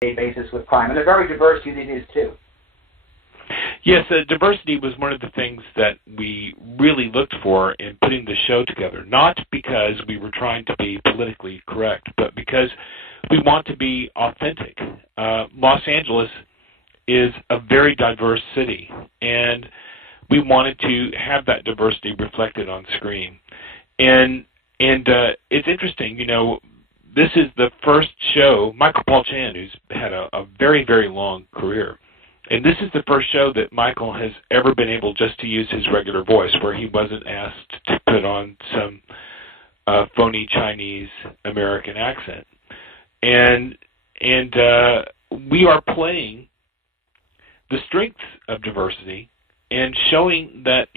basis with crime, and a very diverse unit is too. Yes, diversity was one of the things that we really looked for in putting the show together, not because we were trying to be politically correct, but because we want to be authentic. Los Angeles is a very diverse city, and we wanted to have that diversity reflected on screen. And it's interesting, this is the first show, Michael Paul Chan, who's had a very, very long career, and this is the first show that Michael has ever been able just to use his regular voice, where he wasn't asked to put on some phony Chinese American accent. And we are playing the strengths of diversity and showing that,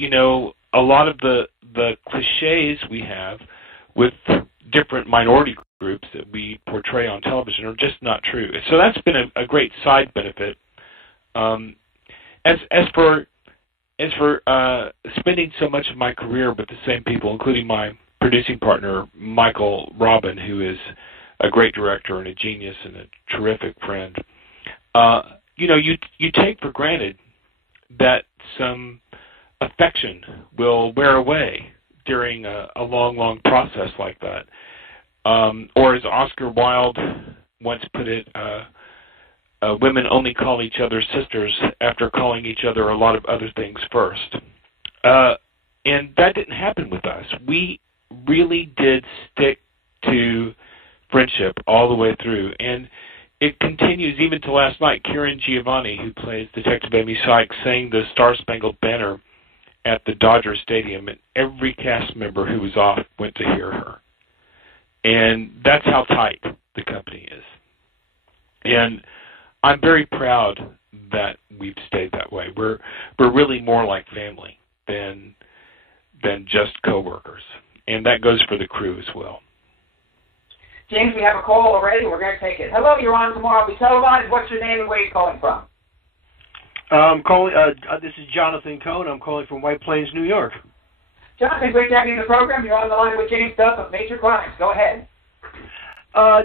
a lot of the cliches we have with different minority groups that we portray on television are just not true. So that's been a great side benefit. As for spending so much of my career with the same people, including my producing partner, Michael Robin, who is a great director and a genius and a terrific friend, you take for granted that some affection will wear away during a long, long process like that. Or as Oscar Wilde once put it, women only call each other sisters after calling each other a lot of other things first. And that didn't happen with us. We really did stick to friendship all the way through. And it continues even to last night. Karen Giovanni, who plays Detective Amy Sykes, sang the Star-Spangled Banner at the Dodger Stadium, and every cast member who was off went to hear her. And that's how tight the company is. And I'm very proud that we've stayed that way. We're really more like family than just coworkers, and that goes for the crew as well. James, we have a call already. We're going to take it. Hello, you're on Tomorrow Will Be Televised. What's your name and where are you calling from? I'm calling. This is Jonathan Cohn. I'm calling from White Plains, New York. Jonathan, great to have you in the program. You're on the line with James Duff of Major Crimes. Go ahead.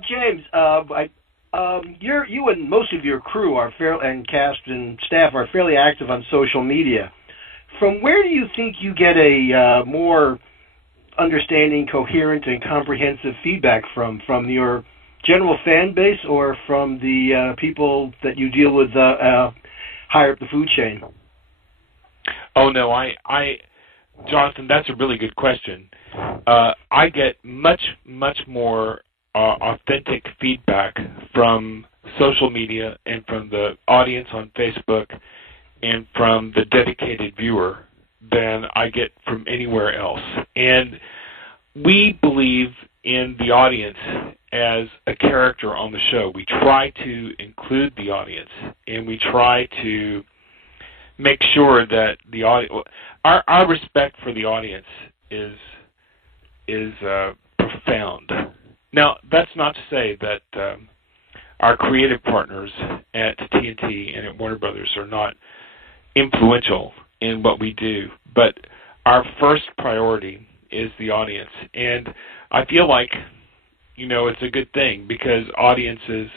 James, you and most of your crew and cast and staff are fairly active on social media. From where do you think you get a more understanding, coherent, and comprehensive feedback from your general fan base or from the people that you deal with higher up the food chain? Oh, no, Jonathan, that's a really good question. I get much, much more authentic feedback from social media and from the audience on Facebook and from the dedicated viewer than I get from anywhere else. And we believe in the audience as a character on the show. We try to include the audience, and we try to make sure that the audience, our respect for the audience is profound. Now, that's not to say that our creative partners at TNT and at Warner Brothers are not influential in what we do, but our first priority is the audience. And I feel like, it's a good thing because audiences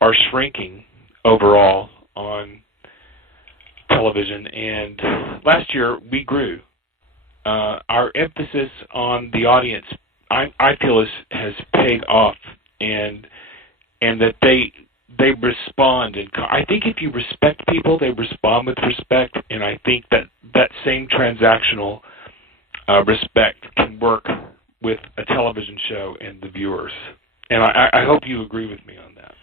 are shrinking overall on television. And last year we grew. Our emphasis on the audience, I feel, has paid off, and that they respond. And I think if you respect people, they respond with respect. And I think that same transactional respect can work with a television show and the viewers. And I hope you agree with me on that.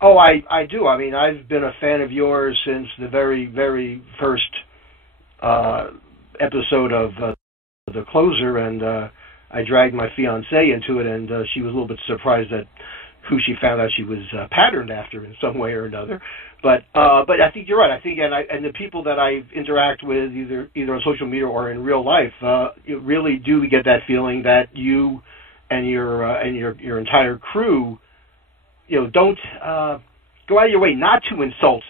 Oh, I do. I mean, I've been a fan of yours since the very, very first episode of The Closer, and I dragged my fiancée into it, and she was a little bit surprised at who she found out she was patterned after in some way or another. But I think you're right. I think, and the people that I interact with, either on social media or in real life, you really do get that feeling that you and your entire crew, don't go out of your way not to insult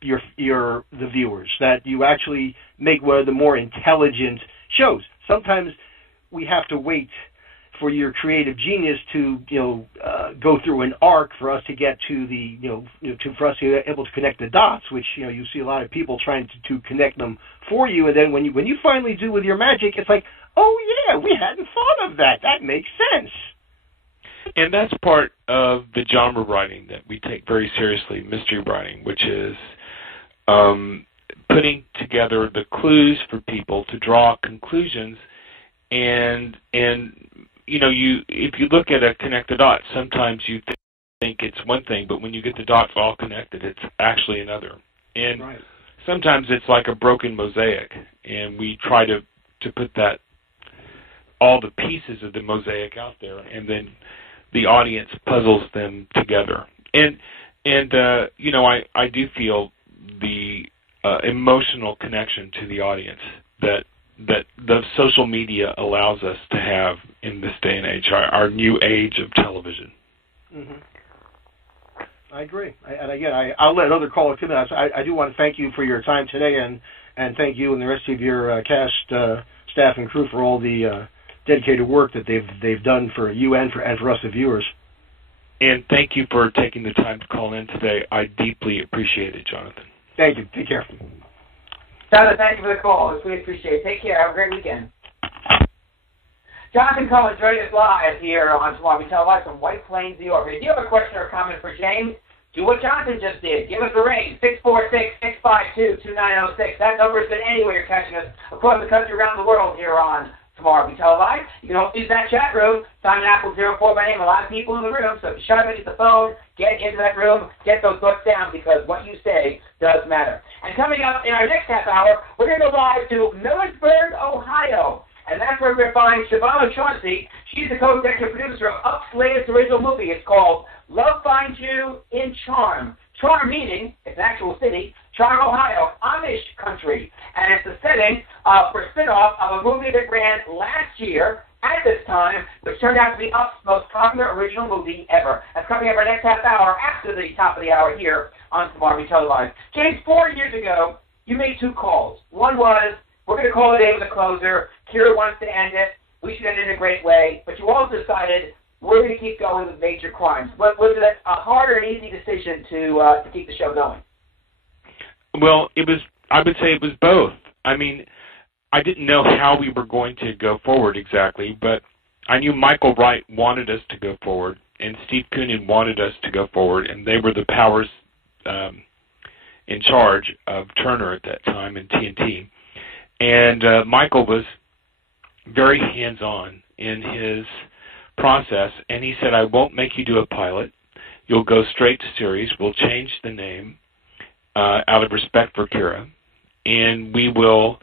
the viewers. That you actually make one of the more intelligent shows. Sometimes we have to wait for your creative genius to go through an arc for us to get to the for us to be able to connect the dots, which you see a lot of people trying to connect them for you, and then when you finally do with your magic, it's like, oh yeah, we hadn't thought of that. That makes sense. And that's part of the genre writing that we take very seriously, mystery writing, which is putting together the clues for people to draw conclusions. And if you look at a connect the dots, sometimes you think it's one thing, but when you get the dots all connected, it's actually another. And right. Sometimes it's like a broken mosaic, and we try to put all the pieces of the mosaic out there, and then the audience puzzles them together. And I do feel the emotional connection to the audience that the social media allows us to have in this day and age, our new age of television. Mm-hmm. I agree. And again, I'll let other callers come in. I do want to thank you for your time today, and thank you and the rest of your cast, staff, and crew for all the dedicated work that they've done for you and for us, the viewers. And thank you for taking the time to call in today. I deeply appreciate it, Jonathan. Thank you. Take care. Jonathan, thank you for the call. We appreciate it. Take care. Have a great weekend. Jonathan Cohen joining us live here on Tomorrow We Televised from White Plains, New York. If you have a question or comment for James, do what Jonathan just did. Give us a ring, 646-652-2906. That number is good anywhere you're catching us across the country, around the world here on Tomorrow We Televised. You can also use that chat room, Simon Apple 04 by name. A lot of people in the room, so if you shut up and get the phone, get into that room, get those books down, because what you say does matter. And coming up in our next half hour, we're going to go live to Millersburg, Ohio. And that's where we're going to find Siobhan Chauncey. She's the co-executive producer of Up's latest original movie. It's called Love Finds You in Charm. Charm meaning, it's an actual city, Charm, Ohio, Amish country. And it's the setting for a spin-off of a movie that ran last year at this time, which turned out to be Up's most popular original movie ever. That's coming up our next half hour after the top of the hour here on Tomorrow We Televised. James, 4 years ago, you made 2 calls. One was, we're going to call it a day with a closer. Kira wants to end it. We should end it in a great way. But you also decided we're going to keep going with Major Crimes. Was it a hard or an easy decision to keep the show going? Well, I would say it was both. I mean, I didn't know how we were going to go forward exactly, but I knew Michael Wright wanted us to go forward, and Steve Koonin wanted us to go forward, and they were the powers in charge of Turner at that time in TNT. And Michael was very hands-on in his process, and he said, I won't make you do a pilot. You'll go straight to series. We'll change the name out of respect for Kira, and we will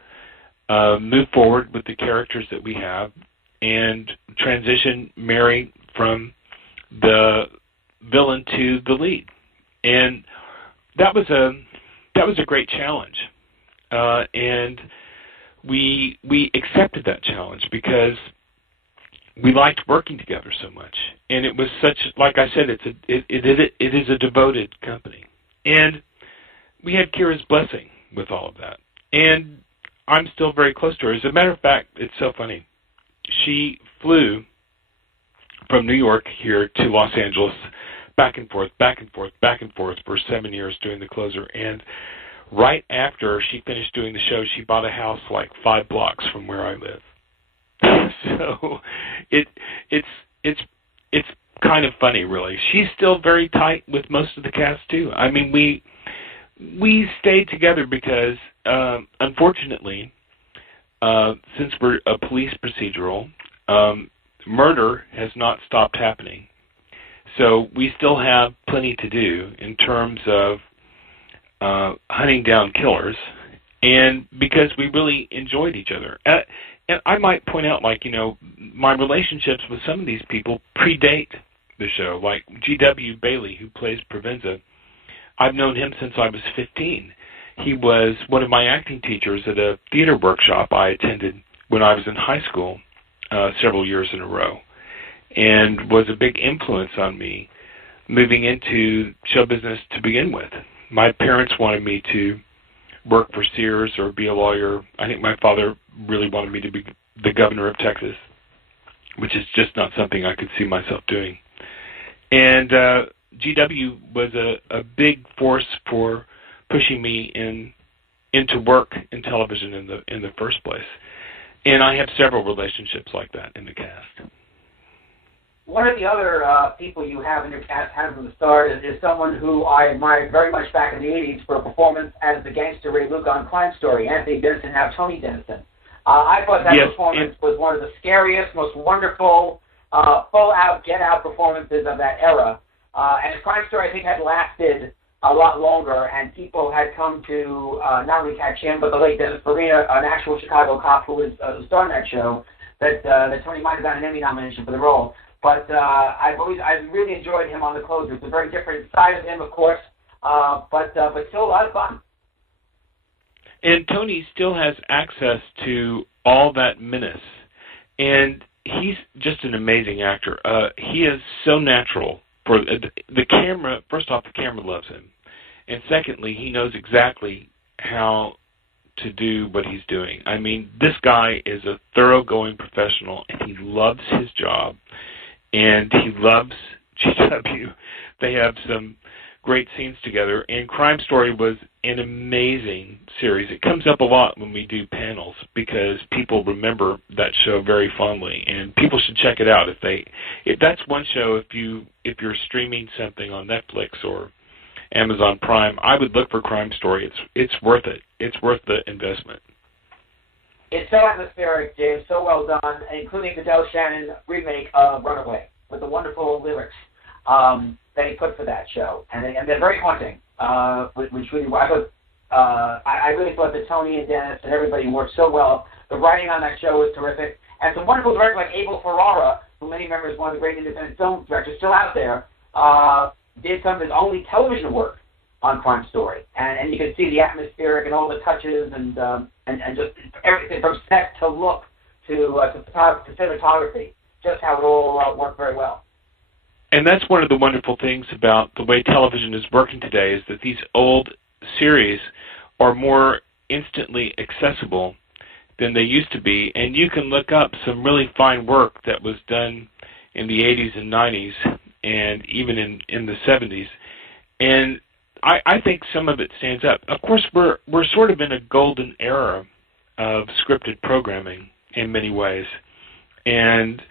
move forward with the characters that we have and transition Mary from the villain to the lead. And that was a great challenge, and we accepted that challenge because we liked working together so much, and it was such, like I said, it is a devoted company, and we had Kira's blessing with all of that, and I'm still very close to her. As a matter of fact, it's so funny. She flew from New York here to Los Angeles, back and forth for 7 years doing the closer, and right after she finished doing the show, she bought a house like 5 blocks from where I live. So it's kind of funny, really. She's still very tight with most of the cast too. I mean, we stayed together because unfortunately, since we're a police procedural, murder has not stopped happening. So we still have plenty to do in terms of hunting down killers, and because we really enjoyed each other. And I might point out, my relationships with some of these people predate the show, like G.W. Bailey, who plays Provenza. I've known him since I was 15. He was one of my acting teachers at a theater workshop I attended when I was in high school several years in a row, and was a big influence on me moving into show business to begin with. My parents wanted me to work for Sears or be a lawyer. I think my father really wanted me to be the governor of Texas. which is just not something I could see myself doing. And GW was a big force for pushing me into work in television in the first place. And I have several relationships like that in the cast. One of the other people you have in your cast, had from the start, is someone who I admired very much back in the 80s for a performance as the gangster Ray Luke on Crime Story, Anthony Dennison, now Tony Dennison. I thought that performance was one of the scariest, most wonderful, full-out, get-out performances of that era. And Crime Story, I think, had lasted a lot longer, and people had come to not only catch him, but the late Dennis Farina, an actual Chicago cop who was starring that show, that Tony might have gotten an Emmy nomination for the role. But I've really enjoyed him on The Closer. It's a very different side of him, of course, but still a lot of fun. And Tony still has access to all that menace, and he's just an amazing actor. He is so natural. For the camera, first off, the camera loves him, and secondly, he knows exactly how to do what he's doing. I mean, this guy is a thoroughgoing professional, and he loves his job. And he loves GW. They have some great scenes together. And Crime Story was an amazing series. It comes up a lot when we do panels because people remember that show very fondly, and people should check it out. If that's one show, if you're streaming something on Netflix or Amazon Prime, I would look for Crime Story. It's worth it. It's worth the investment. It's so atmospheric, James, so well done, including the Del Shannon remake of Runaway with the wonderful lyrics that he put for that show. And they're very haunting, which really, I really thought that Tony and Dennis and everybody worked so well. The writing on that show was terrific. And some wonderful directors like Abel Ferrara, who many remember is one of the great independent film directors still out there, did some of his only television work on Crime Story. And you can see the atmospheric and all the touches and just everything from set to look to cinematography, just how it all worked very well. And that's one of the wonderful things about the way television is working today, is that these old series are more instantly accessible than they used to be, and you can look up some really fine work that was done in the 80s and 90s and even in the 70s, and I think some of it stands up. Of course, we're sort of in a golden era of scripted programming in many ways, and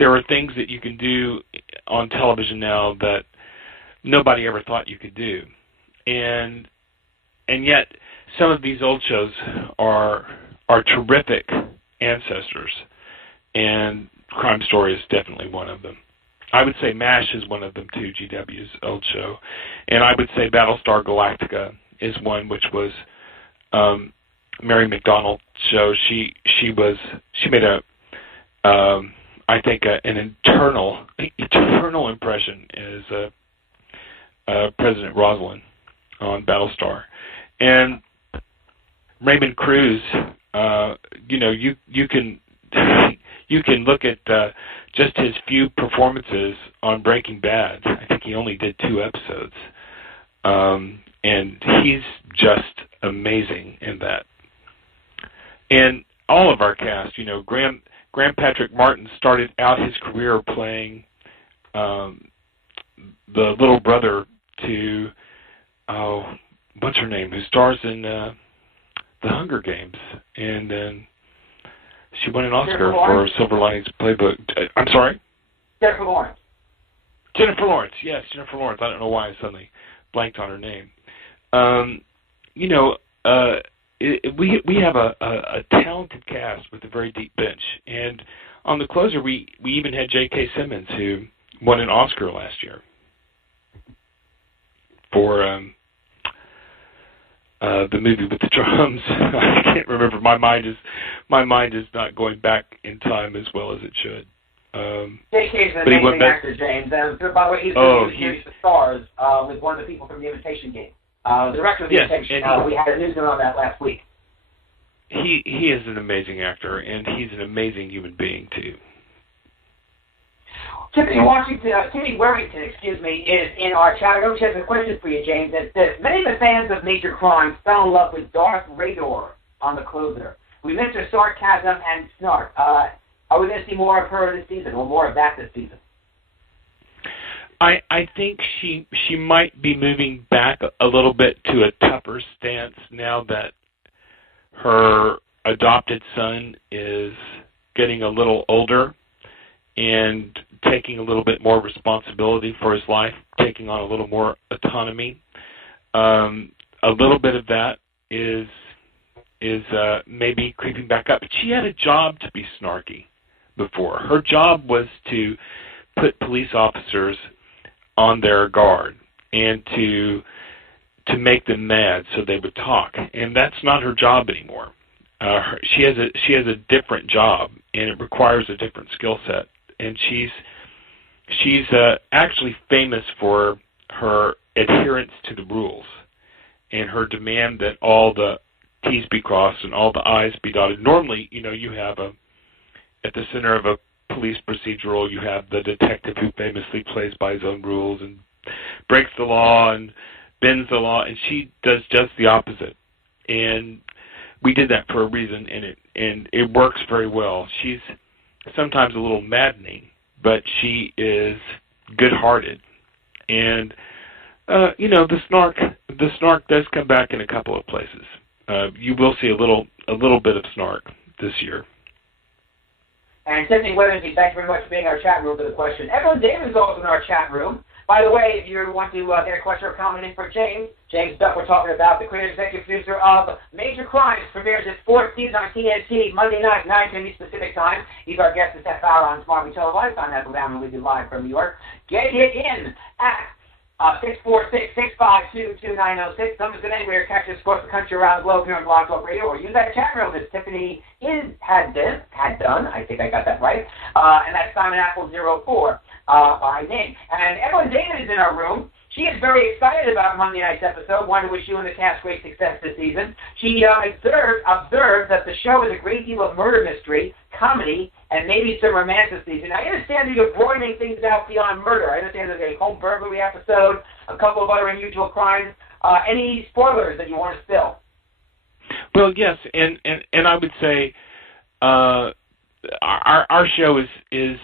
there are things that you can do on television now that nobody ever thought you could do, and yet some of these old shows are terrific ancestors, and Crime Story is definitely one of them. I would say MASH is one of them too, GW's old show. And I would say Battlestar Galactica is one, which was Mary McDonnell's show. She made I think an eternal impression as President Rosalind on Battlestar. And Raymond Cruz, you can look at just his few performances on Breaking Bad. I think he only did 2 episodes. And he's just amazing in that. And all of our cast, Graham Patrick Martin started out his career playing the little brother to, what's her name, who stars in The Hunger Games. And then she won an Oscar for Silver Linings Playbook. I'm sorry? Jennifer Lawrence. Jennifer Lawrence, yes, Jennifer Lawrence. I don't know why I suddenly blanked on her name. We have a talented cast with a very deep bench. And on The Closer, we even had J.K. Simmons, who won an Oscar last year for the movie with the drums. I can't remember. My mind is not going back in time as well as it should. J.K.'s an amazing actor, James. And by the way, he's the stars with one of the people from The Invitation Game. The director of The Invitation. We had a newsroom on that last week. He is an amazing actor, and he's an amazing human being too. Timmy Warrington, is in our chat. I know she has a question for you, James. That many of the fans of Major Crimes fell in love with Darth Rador on The Closer. We missed her sarcasm and snark. Are we going to see more of her this season, or more of that this season? I think she might be moving back a little bit to a tougher stance now that her adopted son is getting a little older and taking a little bit more responsibility for his life, taking on a little more autonomy. A little bit of that is maybe creeping back up. But she had a job to be snarky before. Her job was to put police officers on their guard and to make them mad so they would talk, and that's not her job anymore. She has a different job, and it requires a different skill set. And she's actually famous for her adherence to the rules and her demand that all the T's be crossed and all the I's be dotted. Normally, you have at the center of a police procedural, you have the detective who famously plays by his own rules and breaks the law and bends the law, and she does just the opposite. And we did that for a reason, and it works very well. She's sometimes a little maddening, but she is good-hearted. And the snark does come back in a couple of places. You will see a little bit of snark this year. And Tiffany Weathersby, thank you very much for being in our chat room for the question. Evelyn Davis is also in our chat room. By the way, if you want to get a question or comment in for James Duff, we're talking about the creator executive producer of Major Crimes, premieres its 4th season on TNT, Monday night, 9 p.m. Pacific time. He's our guest this half hour on Tomorrow Be Televised on Apple and we do live from New York. Get it in at 646-652-2906. Thumbs good anywhere. Catch us across the country around the globe here on Blog Talk Radio, or use that chat room that Tiffany had done. I think I got that right. And that's Simon Apple 04 by name. And Evelyn David is in our room. She is very excited about Monday night's episode. Wanted to wish you and the cast great success this season. She observed that the show is a great deal of murder mystery, comedy, and maybe some romanticism. I understand that you're broadening things out beyond murder. I understand there's a home burglary episode, a couple of other unusual crimes. Any spoilers that you want to spill? Well, yes, and I would say our show is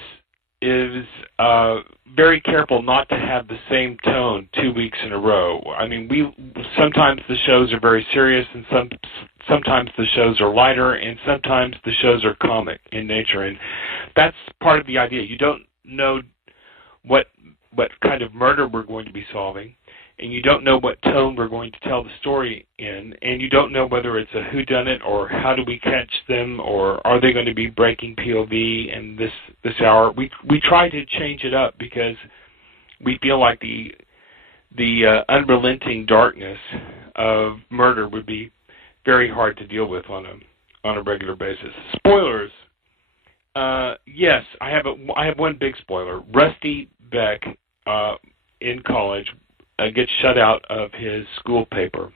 very careful not to have the same tone 2 weeks in a row. I mean, sometimes the shows are very serious, and sometimes the shows are lighter, and sometimes the shows are comic in nature, and that's part of the idea. You don't know what kind of murder we're going to be solving, and you don't know what tone we're going to tell the story in, and you don't know whether it's a whodunit or how do we catch them, or are they going to be breaking POV in this hour. We try to change it up because we feel like the unrelenting darkness of murder would be very hard to deal with on a regular basis. Spoilers. Yes, I have one big spoiler. Rusty Beck in college gets shut out of his school paper,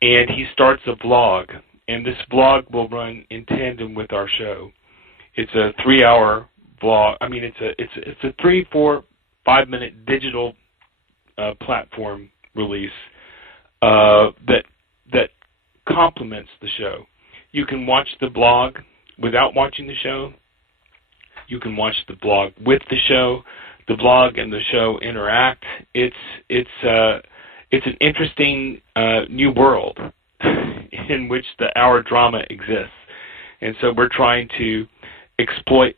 and he starts a vlog, and this vlog will run in tandem with our show. It's a 3-hour vlog. I mean, it's a 3, 4, 5-minute digital platform release that complements the show. You can watch the blog without watching the show. You can watch the blog with the show. The blog and the show interact. It's an interesting new world in which our drama exists, and so we're trying to exploit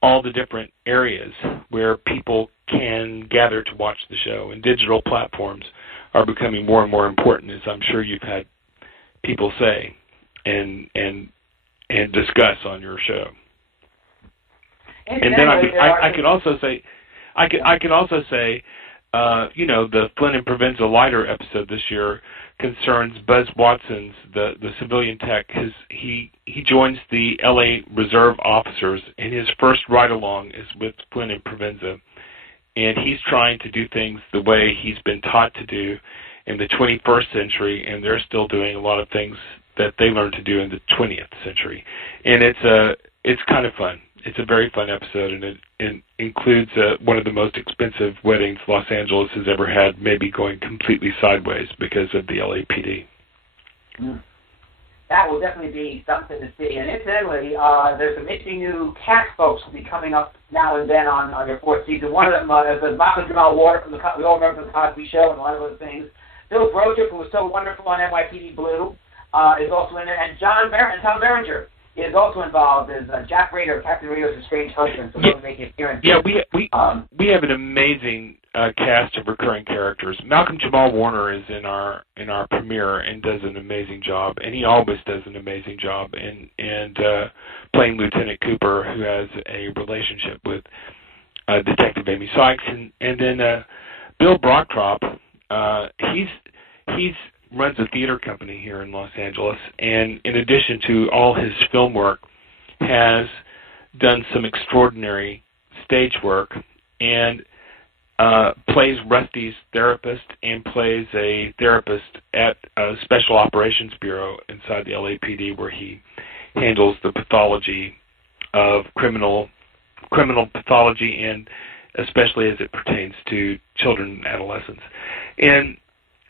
all the different areas where people can gather to watch the show. And digital platforms are becoming more and more important, as I'm sure you've had people say and discuss on your show. And then I could also say. I can also say, the Flynn and Provenza Lighter episode this year concerns Buzz Watson's, the civilian tech. He joins the L.A. Reserve officers, and his first ride-along is with Flynn and Provenza. And he's trying to do things the way he's been taught to do in the 21st century, and they're still doing a lot of things that they learned to do in the 20th century. And it's kind of fun. It's a very fun episode, and it includes one of the most expensive weddings Los Angeles has ever had, maybe going completely sideways because of the LAPD. that will definitely be something to see. And incidentally, there's some interesting new cast folks will be coming up now and then on your fourth season. One of them is Malcolm Jamal Warner from we all remember from the Cosby Show and a lot of those things. Bill Broderick, who was so wonderful on NYPD Blue, is also in there, and Tom Berenger is also involved as Jack Rader, Captain Rader's estranged husband. So they'll make an appearance. Yeah, we have an amazing cast of recurring characters. Malcolm Jamal Warner is in our premiere and does an amazing job, and he always does an amazing job. And playing Lieutenant Cooper, who has a relationship with Detective Amy Sykes, and then Bill Brocktrop. He's runs a theater company here in Los Angeles, and in addition to all his film work, has done some extraordinary stage work and plays Rusty's therapist and plays a therapist at a Special Operations Bureau inside the LAPD, where he handles the pathology of criminal pathology, and especially as it pertains to children and adolescents.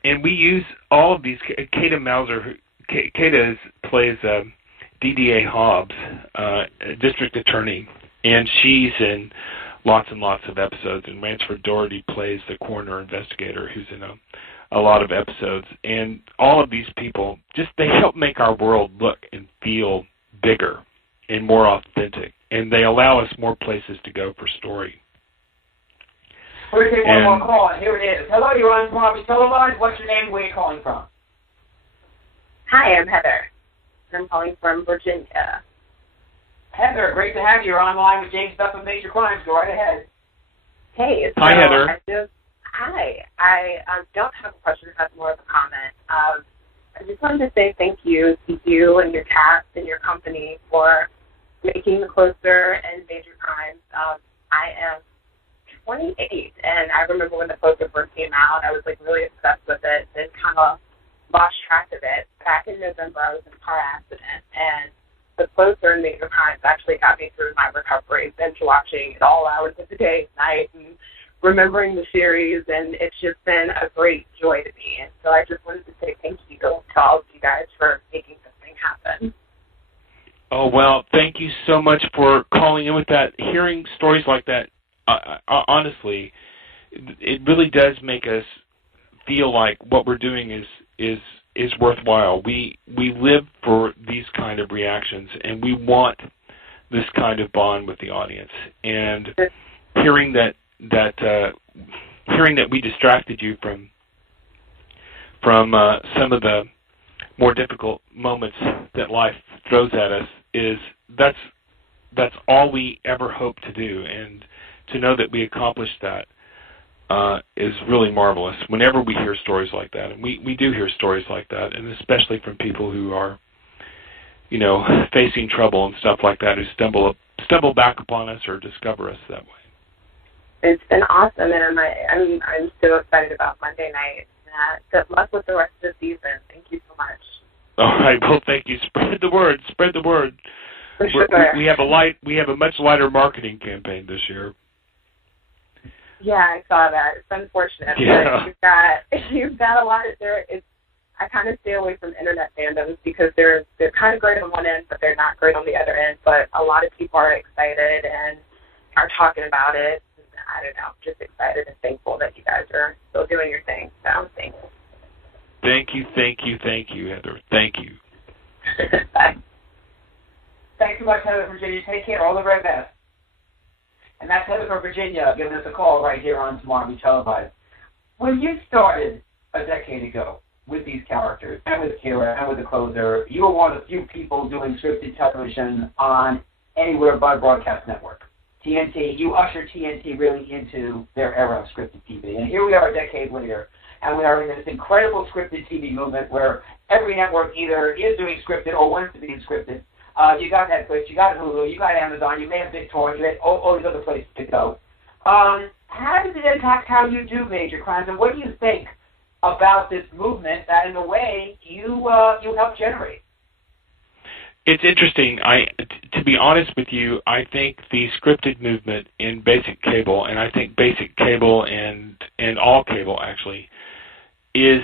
And we use all of these. Kata Mauser, Kata plays DDA Hobbs, district attorney, and she's in lots and lots of episodes. And Ransford Doherty plays the coroner investigator, who's in a lot of episodes. And all of these people, they help make our world look and feel bigger and more authentic. And they allow us more places to go for story. We're going to take one more call, and here it is. Hello, you're on Televised. What's your name? Where are you calling from? Hi, I'm Heather. I'm calling from Virginia. Heather, great to have you. You're online with James Duff of Major Crimes. Go right ahead. Hey. Hi, Heather. Hi. I don't have a question. I have more of a comment. I just wanted to say thank you to you and your cast and your company for making The Closer and Major Crimes. I am 28, and I remember when The Closer first came out, I was really obsessed with it and kind of lost track of it. Back in November, I was in a car accident, and The Closer and Major Crimes actually got me through my recovery, binge watching it all hours of the day and night, and remembering the series, and it's just been a great joy to me. And so I just wanted to say thank you to all of you guys for making this thing happen. Oh, well, thank you so much for calling in with that. Hearing stories like that, honestly, it really does make us feel like what we're doing is worthwhile. We live for these kind of reactions, and we want this kind of bond with the audience. And hearing that we distracted you from some of the more difficult moments that life throws at us that's all we ever hope to do. And to know that we accomplished that is really marvelous. Whenever we hear stories like that, and we do hear stories like that, and especially from people who are, facing trouble and stuff like that, who stumble back upon us or discover us that way. It's been awesome, and I'm so excited about Monday night. Good luck with the rest of the season. Thank you so much. All right. Well, thank you. Spread the word. Spread the word. For sure. We have a much lighter marketing campaign this year. Yeah, I saw that. It's unfortunate, yeah. But you've got a lot of there. I kind of stay away from internet fandoms because they're kind of great on one end, but they're not great on the other end. But a lot of people are excited and are talking about it. I don't know, just excited and thankful that you guys are still doing your thing. So thanks. Thank you, Heather. Thank you. Bye. Thanks so much, Heather, Virginia. Take care. All the very best. And that's Heather from Virginia giving us a call right here on Tomorrow Be Televised. When you started a decade ago with these characters, and with Kira, and with The Closer, you were one of the few people doing scripted television on anywhere but a broadcast network. TNT, you ushered TNT really into their era of scripted TV. And here we are a decade later, and we are in this incredible scripted TV movement where every network either is doing scripted or wants to be scripted. You got Netflix, you got Hulu, you got Amazon, you may have BitTorrent, you had all these other places to go. How does it impact how you do Major Crimes, and what do you think about this movement that, in a way, you helped generate? It's interesting. To be honest with you, I think the scripted movement in basic cable, and I think basic cable and all cable actually, is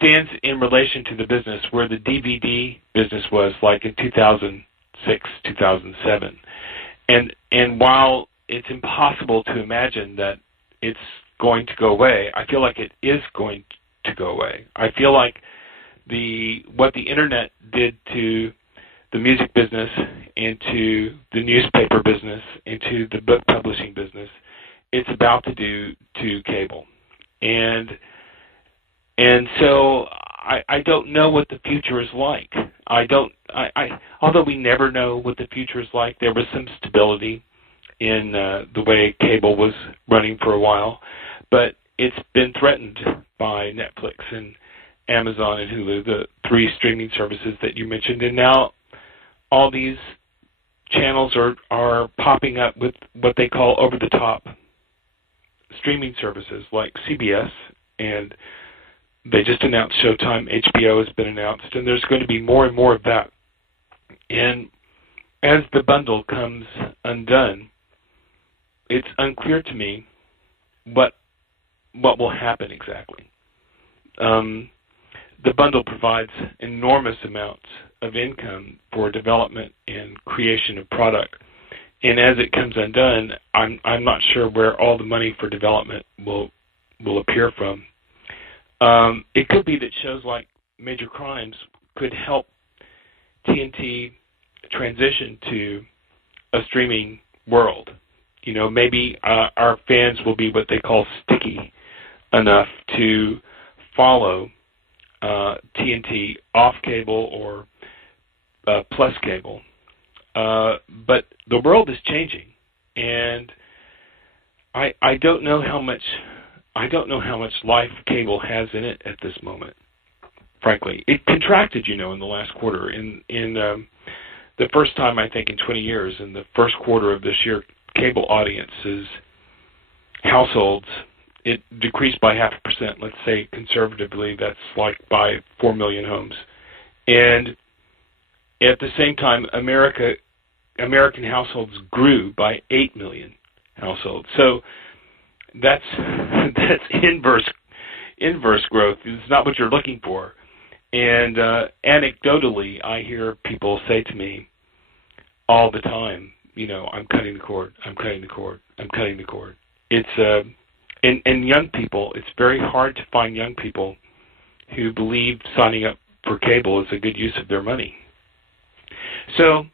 stands in relation to the business where the DVD business was like in 2006, 2007. And while it's impossible to imagine that it's going to go away, I feel like it is going to go away. I feel like what the internet did to the music business and to the newspaper business and to the book publishing business, it's about to do to cable. And so I don't know what the future is like. Although we never know what the future is like, there was some stability in the way cable was running for a while, but it's been threatened by Netflix and Amazon and Hulu, the three streaming services that you mentioned, and now all these channels are popping up with what they call over-the-top streaming services like CBS, and they just announced Showtime. HBO has been announced, and there's going to be more and more of that. And as the bundle comes undone, it's unclear to me what will happen exactly. The bundle provides enormous amounts of income for development and creation of product, and as it comes undone, I'm not sure where all the money for development will appear from. It could be that shows like Major Crimes could help TNT transition to a streaming world. You know, maybe our fans will be what they call sticky enough to follow TNT off cable or plus cable. But the world is changing, and I don't know how much life cable has in it at this moment. Frankly, it contracted, in the last quarter. In the first time, I think, in 20 years, in the first quarter of this year, cable audiences, households, it decreased by 0.5%. Let's say conservatively, that's like by 4 million homes. And at the same time, American households grew by 8 million households. So that's inverse growth. It's not what you're looking for. And anecdotally, I hear people say to me all the time, I'm cutting the cord, I'm cutting the cord, I'm cutting the cord. It's and young people, it's very hard to find young people who believe signing up for cable is a good use of their money. So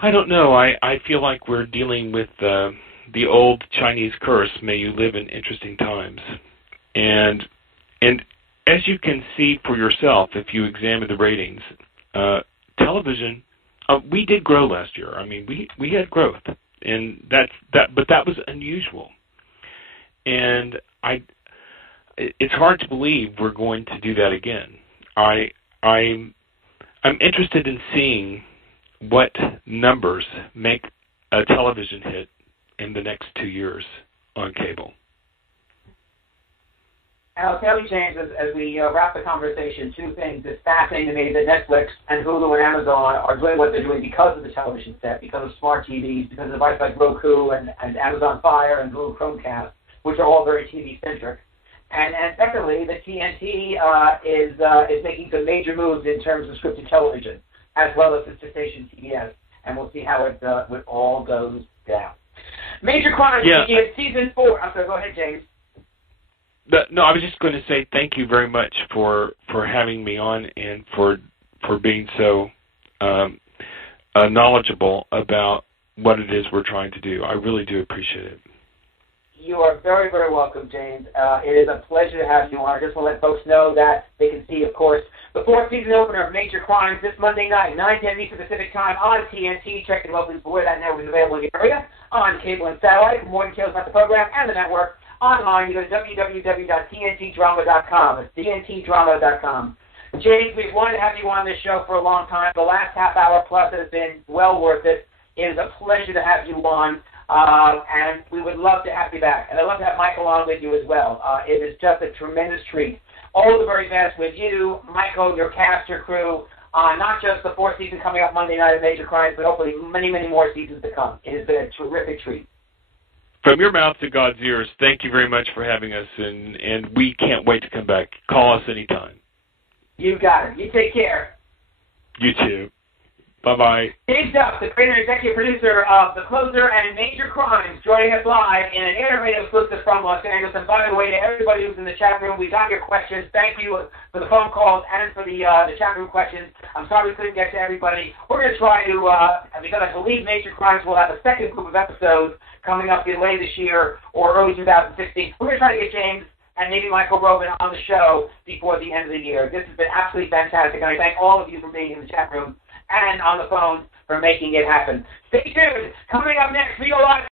I don't know. I feel like we're dealing with the old Chinese curse, may you live in interesting times. And as you can see for yourself, if you examine the ratings, television, we did grow last year. I mean, we had growth, and but that was unusual. And it's hard to believe we're going to do that again. I'm interested in seeing what numbers make a television hit in the next 2 years on cable. And I'll tell you, James, as we wrap the conversation, two things. It's fascinating to me that Netflix and Hulu and Amazon are doing what they're doing because of the television set, because of smart TVs, because of devices like Roku and Amazon Fire and Google Chromecast, which are all very TV-centric. And secondly, the TNT is making some major moves in terms of scripted television, as well as the station CBS. And we'll see how it all goes down. Major Crimes, season 4. I'm sorry, go ahead, James. No, I was just going to say thank you very much for having me on and for being so knowledgeable about what it is we're trying to do. I really do appreciate it. You are very, very welcome, James. It is a pleasure to have you on. I just want to let folks know that they can see, of course, the fourth season opener of Major Crimes this Monday night, 9:10 Eastern Pacific Time on TNT. Check it locally for where that network is available in the area, on cable and satellite. For more details about the program and the network, online, you go to www.tntdrama.com. It's tntdrama.com. James, we've wanted to have you on this show for a long time. The last half hour plus has been well worth it. It is a pleasure to have you on, and we would love to have you back. And I'd love to have Michael on with you as well. It is just a tremendous treat. All the very best with you, Michael, your cast, your crew, not just the fourth season coming up Monday night of Major Crimes, but hopefully many, many more seasons to come. It has been a terrific treat. From your mouth to God's ears, thank you very much for having us, and we can't wait to come back. Call us anytime. You got it. You take care. You too. Bye-bye. Dave Duff, the creator and executive producer of The Closer and Major Crimes, joining us live in an interrated exclusive from Los Angeles. And by the way, to everybody who's in the chat room, we got your questions. Thank you for the phone calls and for the chat room questions. I'm sorry we couldn't get to everybody. We're going to try to, because I believe Major Crimes will have a second group of episodes coming up either late this year or early 2016. We're going to try to get James and maybe Michael Robin on the show before the end of the year. This has been absolutely fantastic, and I thank all of you for being in the chat room and on the phone for making it happen. Stay tuned. Coming up next, we go live.